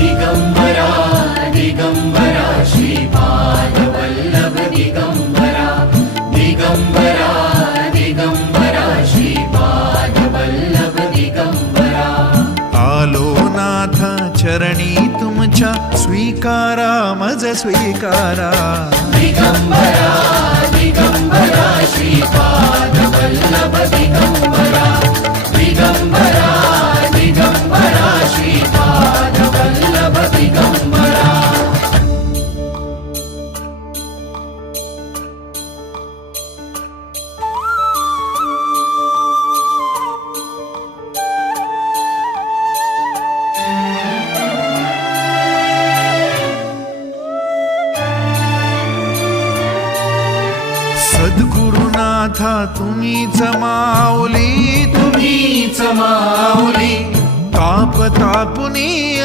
दिगंबरा दिगंबरा श्रीपाद वल्लभ दिगंबरा दिगंबरा दिगंबरा श्रीपाद वल्लभ दिगंबरा आलो नाथ चरणी तुमच्या स्वीकारा मज स्वीकारा दिगंबरा दिगंबरा श्रीपाद वल्लभ दिगंबरा दिगंबरा दिगंबरा श्रीपाद वल्लभ दिगंबरा सद्गुरुनाथा तुम्हीच माऊली तुम्हीच माऊली ताप तापुनी